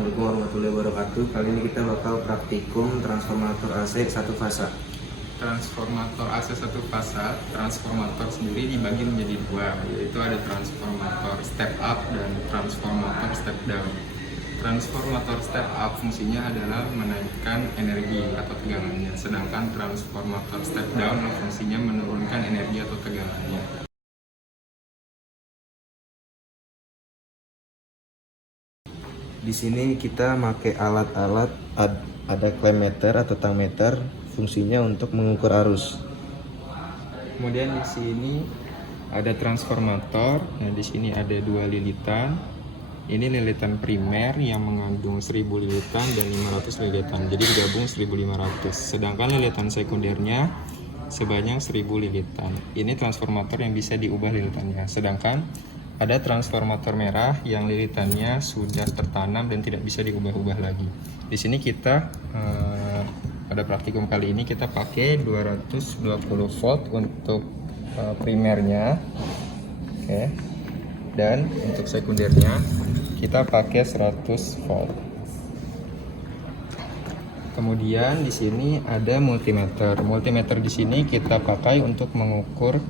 Assalamualaikum warahmatullahi wabarakatuh. Kali ini kita bakal praktikum transformator AC satu fasa. Transformator AC satu fasa, transformator sendiri dibagi menjadi dua, yaitu ada transformator step up dan transformator step down. Transformator step up fungsinya adalah menaikkan energi atau tegangannya, sedangkan transformator step down fungsinya menurunkan energi atau tegangannya. Di sini kita pakai alat-alat, ada klem-meter atau tangmeter, fungsinya untuk mengukur arus. Kemudian di sini ada transformator. Nah, di sini ada dua lilitan. Ini lilitan primer yang mengandung 1000 lilitan dan 500 lilitan. Jadi digabung 1500. Sedangkan lilitan sekundernya sebanyak 1000 lilitan. Ini transformator yang bisa diubah lilitannya. Sedangkan ada transformator merah yang lilitannya sudah tertanam dan tidak bisa diubah-ubah lagi. Di sini kita pada praktikum kali ini kita pakai 220 volt untuk primernya, oke. Dan untuk sekundernya kita pakai 100 volt. Kemudian di sini ada multimeter. Multimeter di sini kita pakai untuk mengukur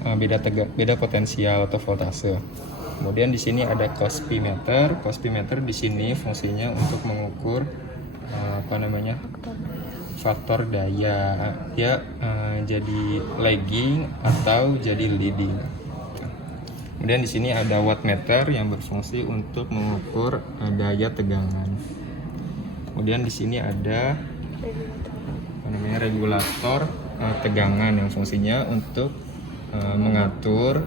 beda potensial atau voltase. Kemudian di sini ada cospimeter. Cospimeter di sini fungsinya untuk mengukur faktor daya, dia jadi lagging atau jadi leading. Kemudian di sini ada wattmeter yang berfungsi untuk mengukur daya tegangan. Kemudian di sini ada regulator tegangan yang fungsinya untuk mengatur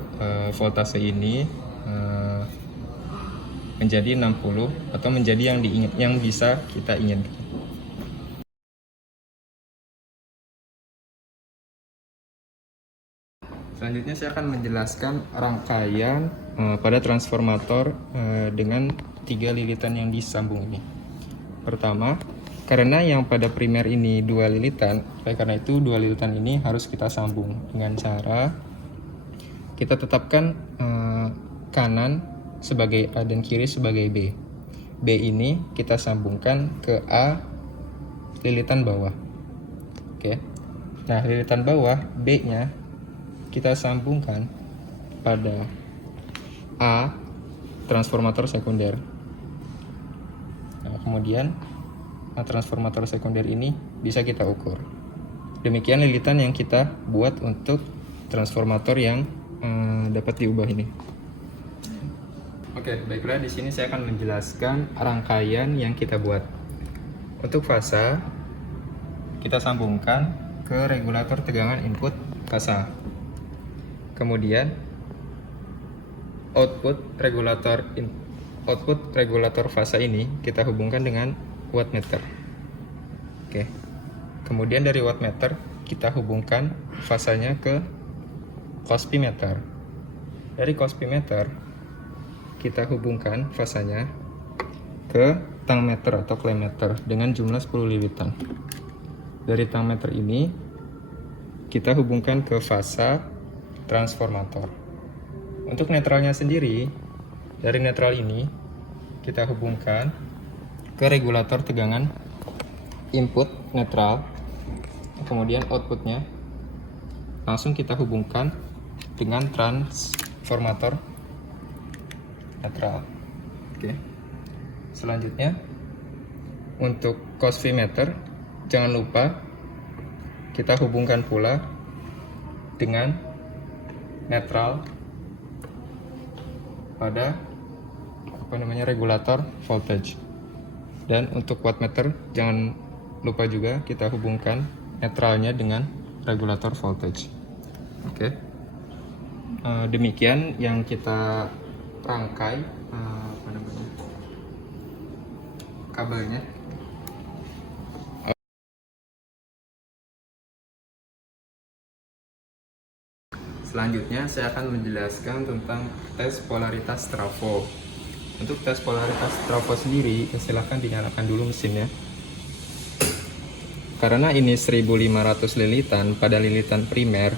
voltase ini menjadi 60 atau menjadi yang bisa kita inginkan. Selanjutnya saya akan menjelaskan rangkaian pada transformator dengan 3 lilitan yang disambung ini. Pertama, karena yang pada primer ini 2 lilitan, karena itu 2 lilitan ini harus kita sambung dengan cara kita tetapkan kanan sebagai A dan kiri sebagai B. B ini kita sambungkan ke A lilitan bawah. Oke. Nah, lilitan bawah B-nya kita sambungkan pada A transformator sekunder. Nah, kemudian transformator sekunder ini bisa kita ukur. Demikian lilitan yang kita buat untuk transformator yang dapat diubah ini. Oke, baiklah, di sini saya akan menjelaskan rangkaian yang kita buat. Untuk fasa kita sambungkan ke regulator tegangan input fasa. Kemudian output regulator fasa ini kita hubungkan dengan wattmeter. Oke. Kemudian dari wattmeter kita hubungkan fasanya ke cospimeter. Dari cospimeter kita hubungkan fasanya ke tangmeter atau klem-meter dengan jumlah 10 lilitan. Dari tangmeter ini kita hubungkan ke fasa transformator. Untuk netralnya sendiri, dari netral ini kita hubungkan ke regulator tegangan input netral, kemudian outputnya langsung kita hubungkan dengan transformator netral. Oke. Selanjutnya untuk cospimeter jangan lupa kita hubungkan pula dengan netral pada regulator voltage. Dan untuk wattmeter jangan lupa juga kita hubungkan netralnya dengan regulator voltage. Oke. Demikian yang kita rangkai kabelnya. Selanjutnya saya akan menjelaskan tentang tes polaritas trafo. Untuk tes polaritas trafo sendiri, silahkan dinyalakan dulu mesinnya. Karena ini 1500 lilitan, pada lilitan primer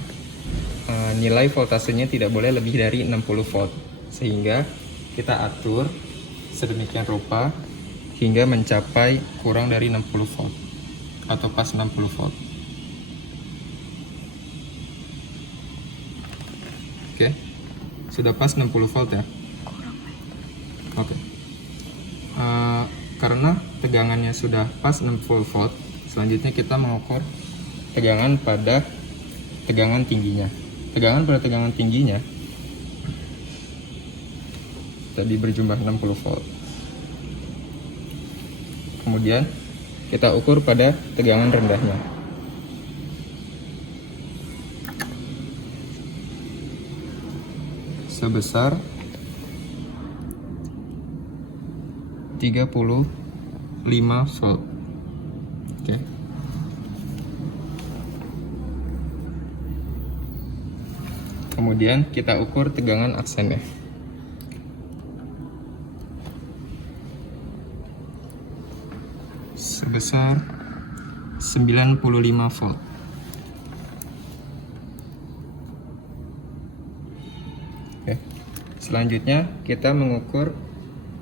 nilai voltasenya tidak boleh lebih dari 60 volt. Sehingga kita atur sedemikian rupa hingga mencapai kurang dari 60 volt atau pas 60 volt. Oke, sudah pas 60 volt ya. Oke. Karena tegangannya sudah pas 60 volt, selanjutnya kita mengukur tegangan pada tegangan tingginya. Tegangan pada tegangan tingginya tadi berjumlah 60 volt. Kemudian kita ukur pada tegangan rendahnya. Sebesar 35 volt. Oke. Kemudian kita ukur tegangan aksennya. Sebesar 95 volt. Oke. Selanjutnya kita mengukur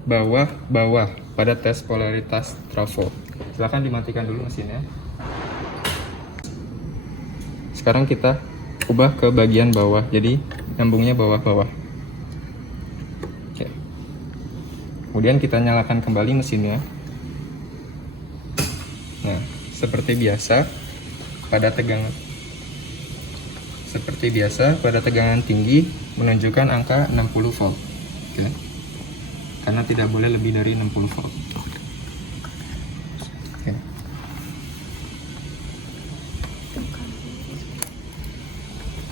bawah-bawah pada tes polaritas trafo. Silahkan dimatikan dulu mesinnya. Sekarang kita ubah ke bagian bawah, jadi nyambungnya bawah-bawah. Oke. Kemudian kita nyalakan kembali mesinnya. Nah, seperti biasa pada tegangan tinggi menunjukkan angka 60 volt. Oke. Karena tidak boleh lebih dari 60 volt. Oke.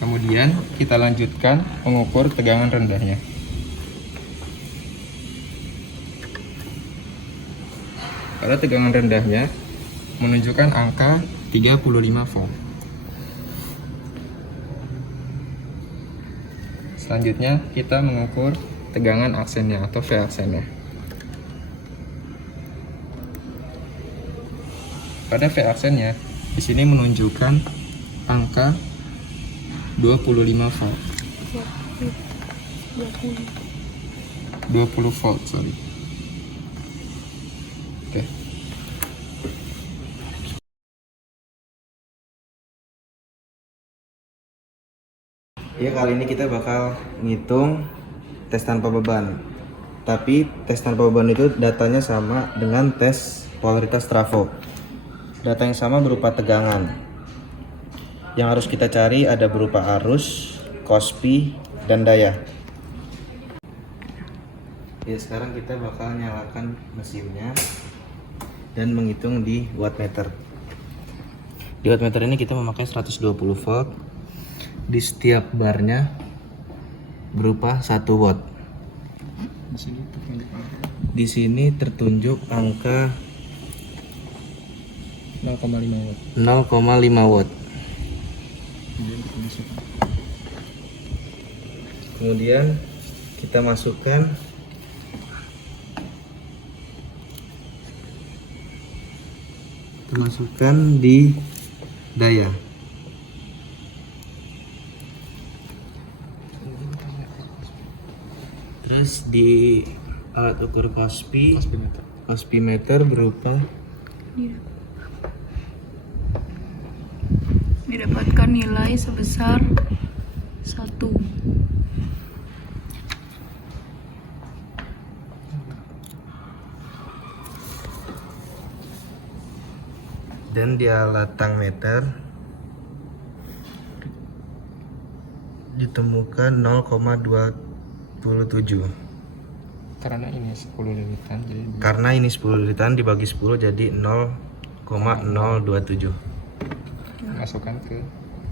Kemudian kita lanjutkan mengukur tegangan rendahnya. Pada tegangan rendahnya menunjukkan angka 35 volt. Selanjutnya kita mengukur tegangan aksennya atau V aksennya. Pada V aksennya di sini menunjukkan angka 25 volt. 20 volt, sorry. Oke. Ya, kali ini kita bakal ngitung tes tanpa beban. Tapi tes tanpa beban itu datanya sama dengan tes polaritas trafo. Data yang sama berupa tegangan. Yang harus kita cari ada berupa arus, Kospi, dan daya. Ya, sekarang kita bakal nyalakan mesinnya dan menghitung di wattmeter. Di wattmeter ini kita memakai 120 volt. Di setiap barnya berupa 1 watt. Di sini tertunjuk angka 0,5 watt. 0,5 watt. Kemudian kita masukkan di daya. Terus di alat ukur Kospimeter berupa didapatkan nilai sebesar 1. Dan di alat tangmeter ditemukan 0,27. Karena ini 10 lilitan, jadi Karena ini 10 lilitan dibagi 10 jadi 0,027. masukkan ke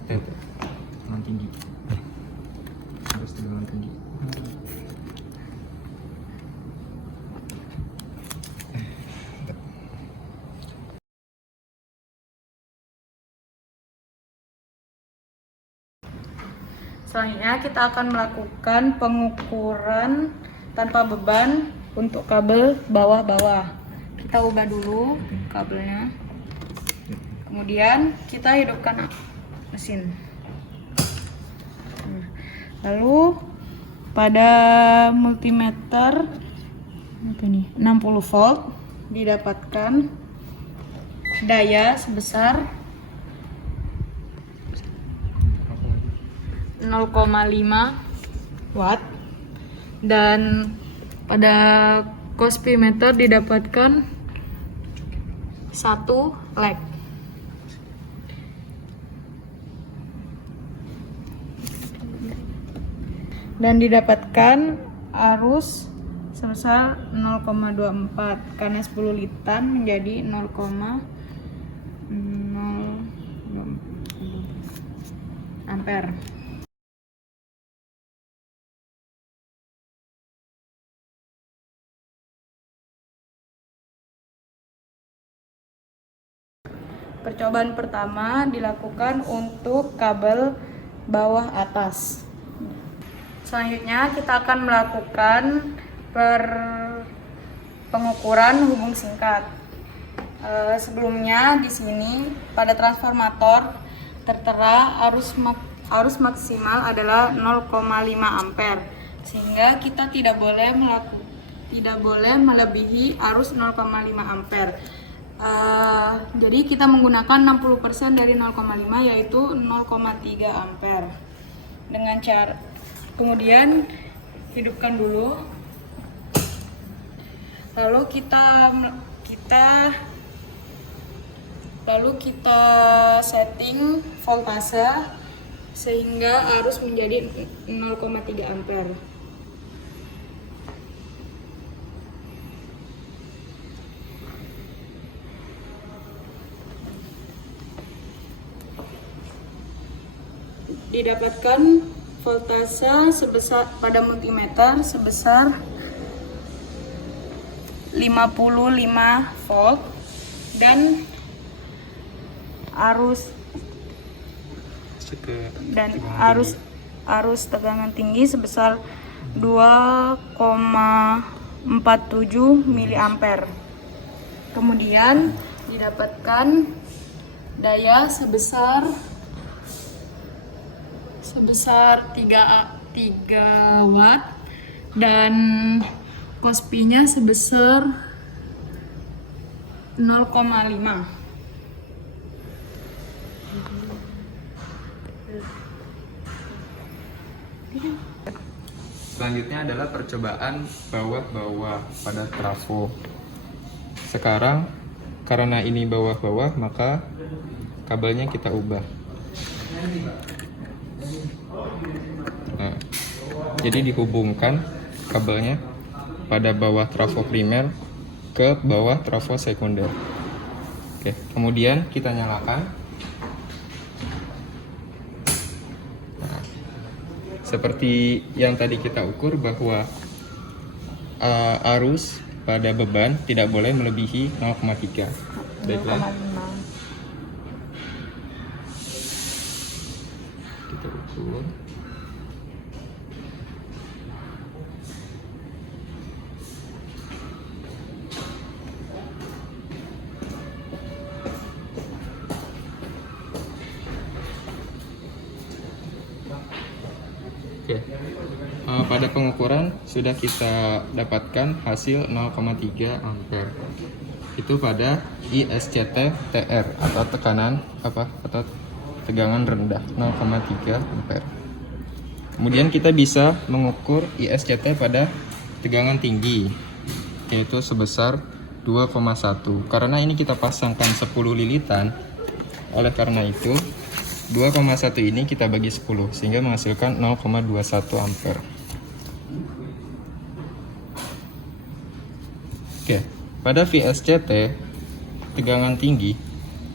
tegangan tinggi. Harus tegangan tinggi. Selanjutnya kita akan melakukan pengukuran tanpa beban untuk kabel bawah-bawah. Kita ubah dulu kabelnya. Kemudian kita hidupkan mesin. Lalu pada multimeter 60 volt didapatkan daya sebesar 0,5 watt dan pada cosvimeter didapatkan 1 leg. Dan didapatkan arus sebesar 0,24 karena 10 litan menjadi 0,0 ampere. Percobaan pertama dilakukan untuk kabel bawah atas. Selanjutnya kita akan melakukan pengukuran hubung singkat. Sebelumnya di sini pada transformator tertera arus maksimal adalah 0,5 ampere, sehingga kita tidak boleh melebihi arus 0,5 ampere. Jadi kita menggunakan 60% dari 0,5 yaitu 0,3 ampere. Dengan cara kemudian hidupkan dulu. Lalu kita setting voltase sehingga arus menjadi 0,3 ampere. Didapatkan voltase pada multimeter sebesar 55 volt dan arus tegangan tinggi sebesar 2,47 miliampere. Kemudian didapatkan daya sebesar 3 watt dan cospi-nya sebesar 0,5. Selanjutnya adalah percobaan bawah-bawah pada trafo. Sekarang karena ini bawah-bawah maka kabelnya kita ubah. Nah, jadi dihubungkan kabelnya pada bawah trafo primer ke bawah trafo sekunder. Oke, kemudian kita nyalakan. Nah, seperti yang tadi kita ukur bahwa arus pada beban tidak boleh melebihi 0,3. Baiklah. Kita ukur. Oke. Pada pengukuran sudah kita dapatkan hasil 0,3 ampere. Itu pada ISCT TR atau atau tegangan rendah 0,3 ampere. Kemudian kita bisa mengukur ISCT pada tegangan tinggi yaitu sebesar 2,1. Karena ini kita pasangkan 10 lilitan, oleh karena itu 2,1 ini kita bagi 10 sehingga menghasilkan 0,21 ampere. Oke, pada VSCT tegangan tinggi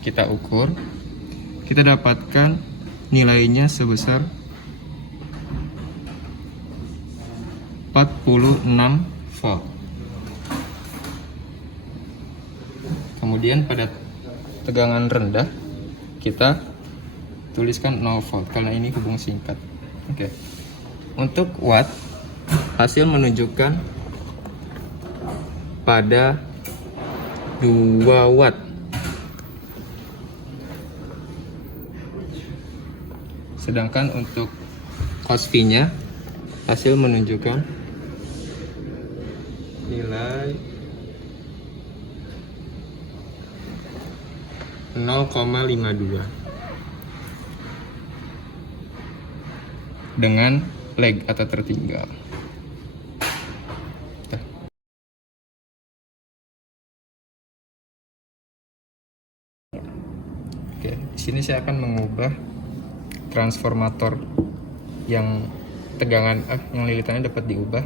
kita ukur, kita dapatkan nilainya sebesar 46 volt. Kemudian pada tegangan rendah kita tuliskan 0 volt karena ini hubung singkat. Oke. Untuk watt hasil menunjukkan pada 2 watt. Sedangkan untuk cospi-nya hasil menunjukkan nilai 0,52 dengan lag atau tertinggal. Oke, di sini saya akan mengubah transformator yang yang lilitannya dapat diubah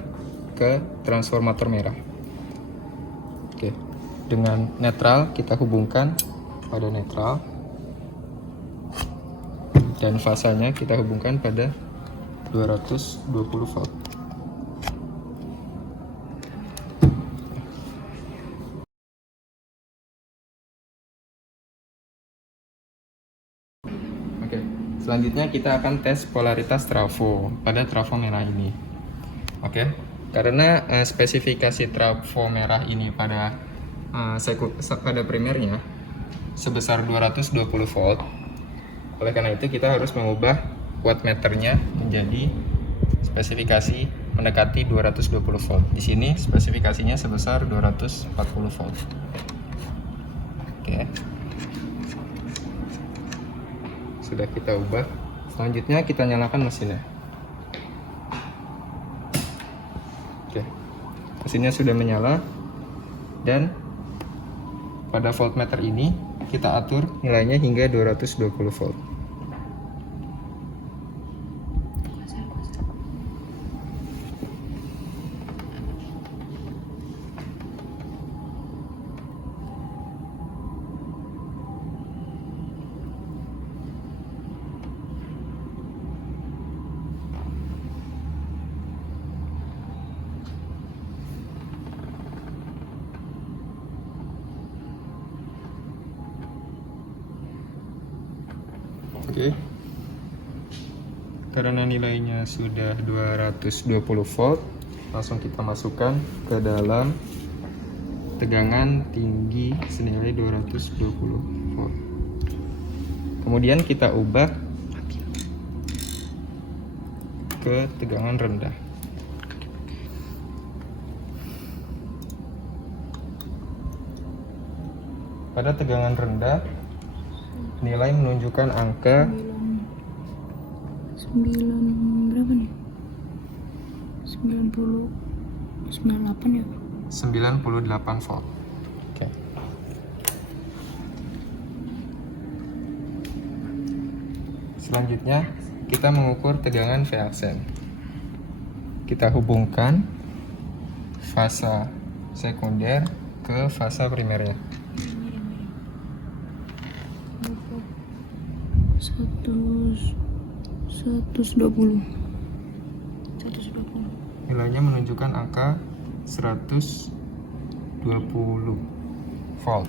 ke transformator merah. Oke, dengan netral kita hubungkan pada netral dan fasanya kita hubungkan pada 220 volt. Oke, selanjutnya kita akan tes polaritas trafo pada trafo merah ini. Oke, karena spesifikasi trafo merah ini pada primernya sebesar 220 volt. Oleh karena itu kita harus mengubah wattmeternya menjadi spesifikasi mendekati 220 volt. Di sini spesifikasinya sebesar 240 volt. Oke. Sudah kita ubah. Selanjutnya kita nyalakan mesinnya. Oke. Mesinnya sudah menyala dan pada voltmeter ini kita atur nilainya hingga 220 volt. Oke. Karena nilainya sudah 220 volt, langsung kita masukkan ke dalam tegangan tinggi senilai 220 volt. Kemudian kita ubah ke tegangan rendah. Pada tegangan rendah, nilai menunjukkan angka 9 berapa nih? 98 ya? 98 volt. Oke. Selanjutnya kita mengukur tegangan V aksen. Kita hubungkan fasa sekunder ke fasa primernya. 120. Nilainya menunjukkan angka 120 volt.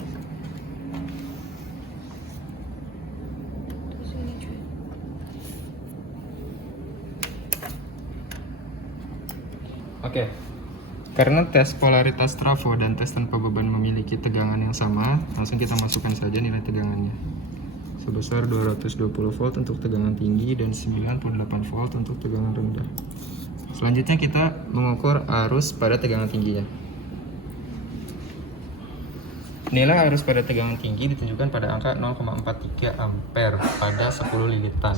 Oke. Karena tes polaritas trafo dan tes tanpa beban memiliki tegangan yang sama, langsung kita masukkan saja nilai tegangannya. Sebesar 220 volt untuk tegangan tinggi dan 98 volt untuk tegangan rendah. Selanjutnya kita mengukur arus pada tegangan tingginya. Nilai arus pada tegangan tinggi ditunjukkan pada angka 0,43 ampere pada 10 lilitan.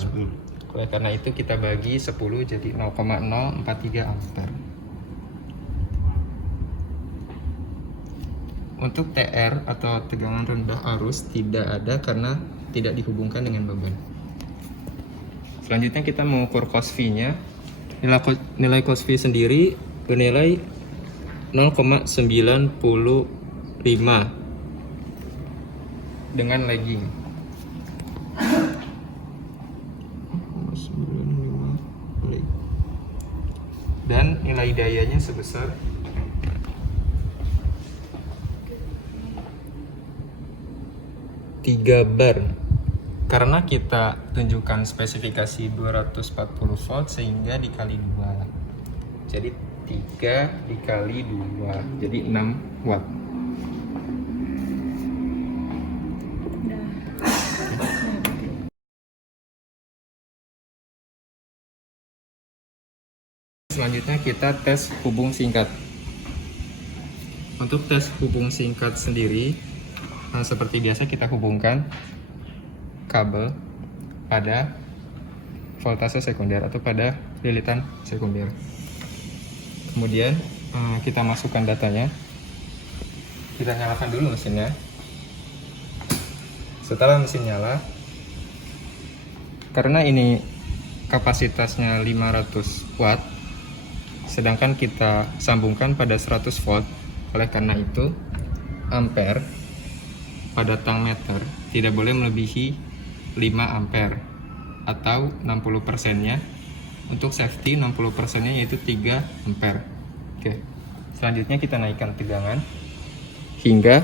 Oleh karena itu kita bagi 10 jadi 0,043 ampere. Untuk TR atau tegangan rendah arus tidak ada karena tidak dihubungkan dengan beban. Selanjutnya kita mengukur cos V-nya. Nilai cos V sendiri bernilai 0,95 dengan lagging. 0,95 dan nilai dayanya sebesar 3 bar. Karena kita tunjukkan spesifikasi 240 volt sehingga dikali 2. Jadi 3 dikali 2 jadi 6 watt. Selanjutnya kita tes hubung singkat. Untuk tes hubung singkat sendiri, seperti biasa kita hubungkan kabel pada voltase sekunder atau pada lilitan sekunder. Kemudian kita masukkan datanya. Kita nyalakan dulu mesinnya. Setelah mesin nyala, karena ini kapasitasnya 500 watt, sedangkan kita sambungkan pada 100 volt, oleh karena itu ampere pada tang meter tidak boleh melebihi 5 ampere atau 60% nya. Untuk safety 60% nya yaitu 3 ampere. Oke. Selanjutnya kita naikkan tegangan hingga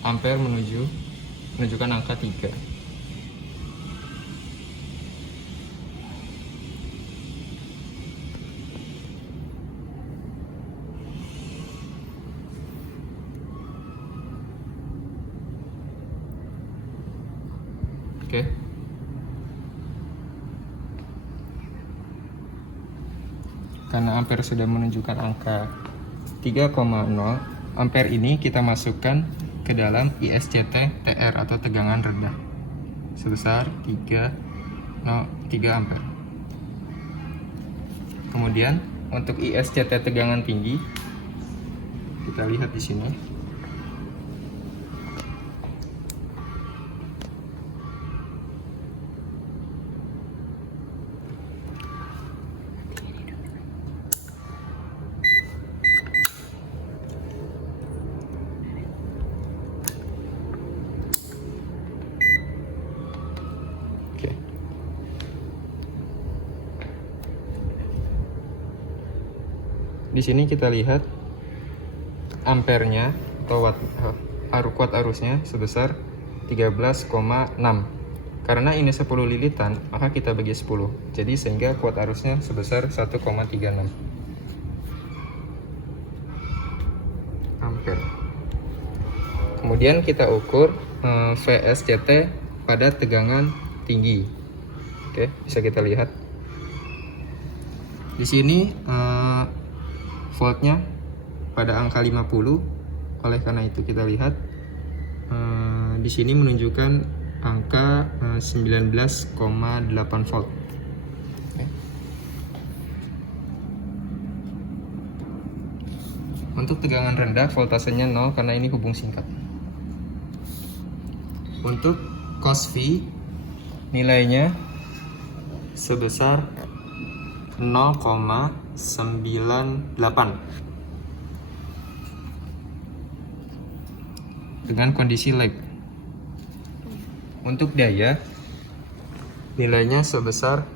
ampere menunjukkan angka 3. Oke. Karena ampere sudah menunjukkan angka 3,0, ampere ini kita masukkan ke dalam ISCT TR atau tegangan rendah sebesar 3 ampere. Kemudian untuk ISCT tegangan tinggi kita lihat di sini. Oke. Di sini kita lihat ampernya atau watt kuat arusnya sebesar 13,6. Karena ini 10 lilitan, maka kita bagi 10. Jadi sehingga kuat arusnya sebesar 1,36 ampere. Kemudian kita ukur VSCT pada tegangan tinggi. Oke, bisa kita lihat. Di sini voltnya pada angka 50. Oleh karena itu kita lihat di sini menunjukkan angka 19,8 volt. Oke. Untuk tegangan rendah voltasenya 0 karena ini hubung singkat. Untuk cos V nilainya sebesar 0,98 dengan kondisi lag. Untuk daya nilainya sebesar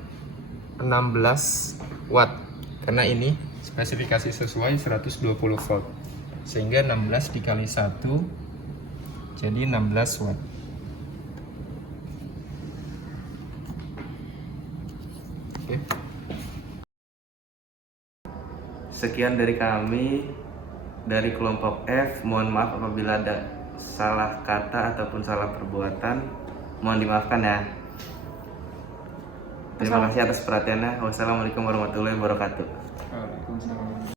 16 watt karena ini spesifikasi sesuai 120 volt, sehingga 16 dikali 1 jadi 16 watt. Oke. Sekian dari kami dari kelompok F. Mohon maaf apabila ada salah kata ataupun salah perbuatan. Mohon dimaafkan ya. Terima kasih atas perhatiannya. Wassalamualaikum warahmatullahi wabarakatuh. Waalaikumsalam.